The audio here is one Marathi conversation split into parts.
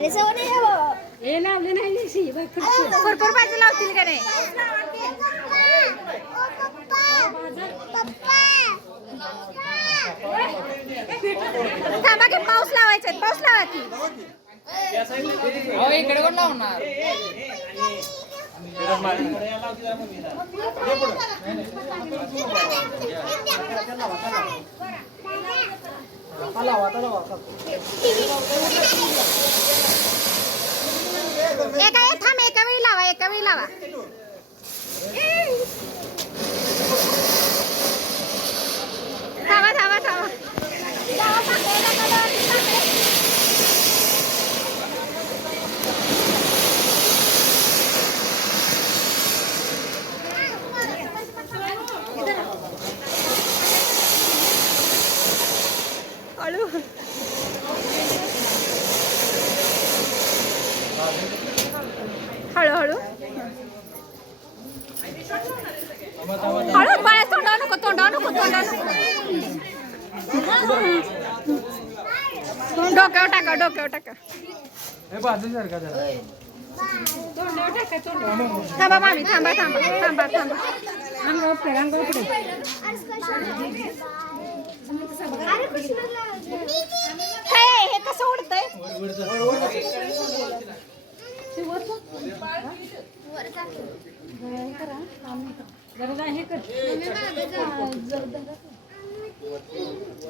हे लावले नाही भरपूर बाजू लावतील का नाही थांबा की पाऊस लावायचा पाऊस लावा की इकडे कोण लावणार एका वेळी लावा एका वेळी लावा थांबा थांबा थांबा हळू हळूहळू हळू बाळा तोंडा नको तोंडा नको तोंडा नको डोक्यावर टाका डोक्यावर टाका थांबा मामी थांबा थांबा थांबा थांबा हे कसं उडतंय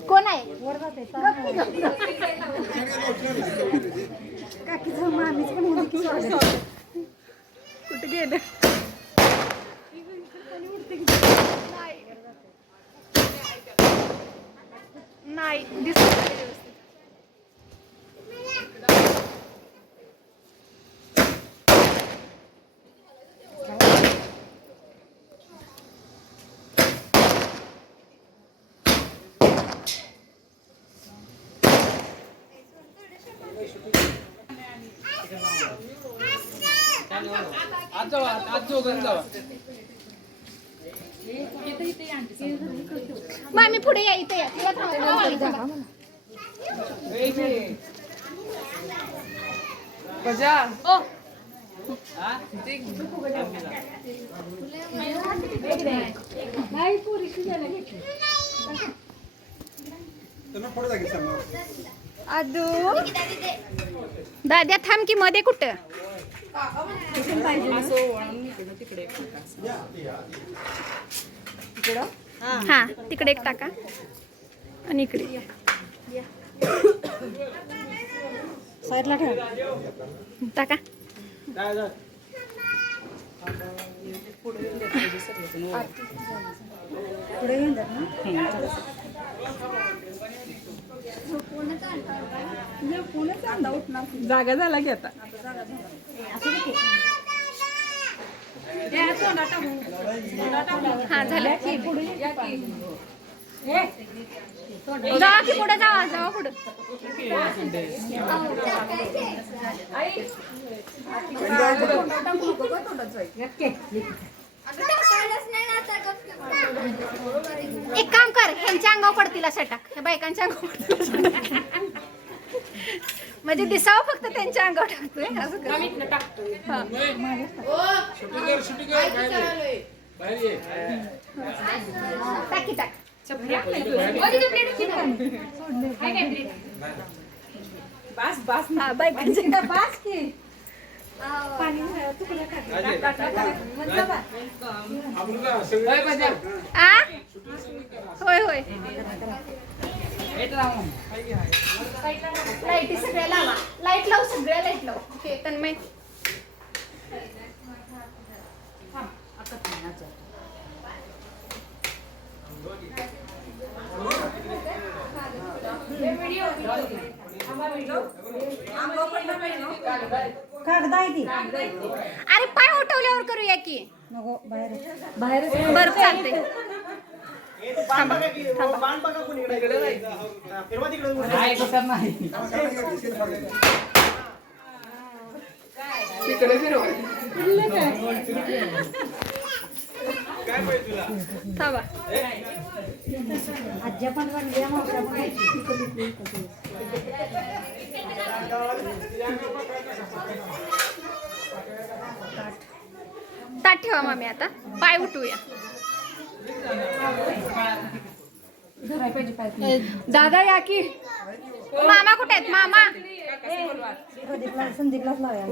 कोण आहे कुठे गेलं नाही दिसत मामी पुढे या इथे या आदू दाद्या थांब की मध्ये कुठं हा तिकडे एक टाका आणि इकडे साईडला ठेव टाका पुढे येऊन जागा झाला की आता हा झालं की जावा की पुढे जावा जावा पुढे एक काम कर ह्यांच्या अंगावर पडतील असं टाक ह्या बायकांच्या अंगावर पडतील म्हणजे दिसावं फक्त त्यांच्या अंगावर टाकतोय असं टाकतोय टाकी टाक बास बास ना बायकांच्या बास की पाणी होय होय लाईटी सगळ्या लावा लाईट लावू सगळ्या लाईट लावू ओके तन्मय अरे पाय उठवल्यावर करूया की बाहेर बरं चालतंय थांबा आज्या पण ताट ठेवा मामी आता पाय उठूया. दादा या की. मामा कुठे आहेत मामा? संदीपलाच लावूया.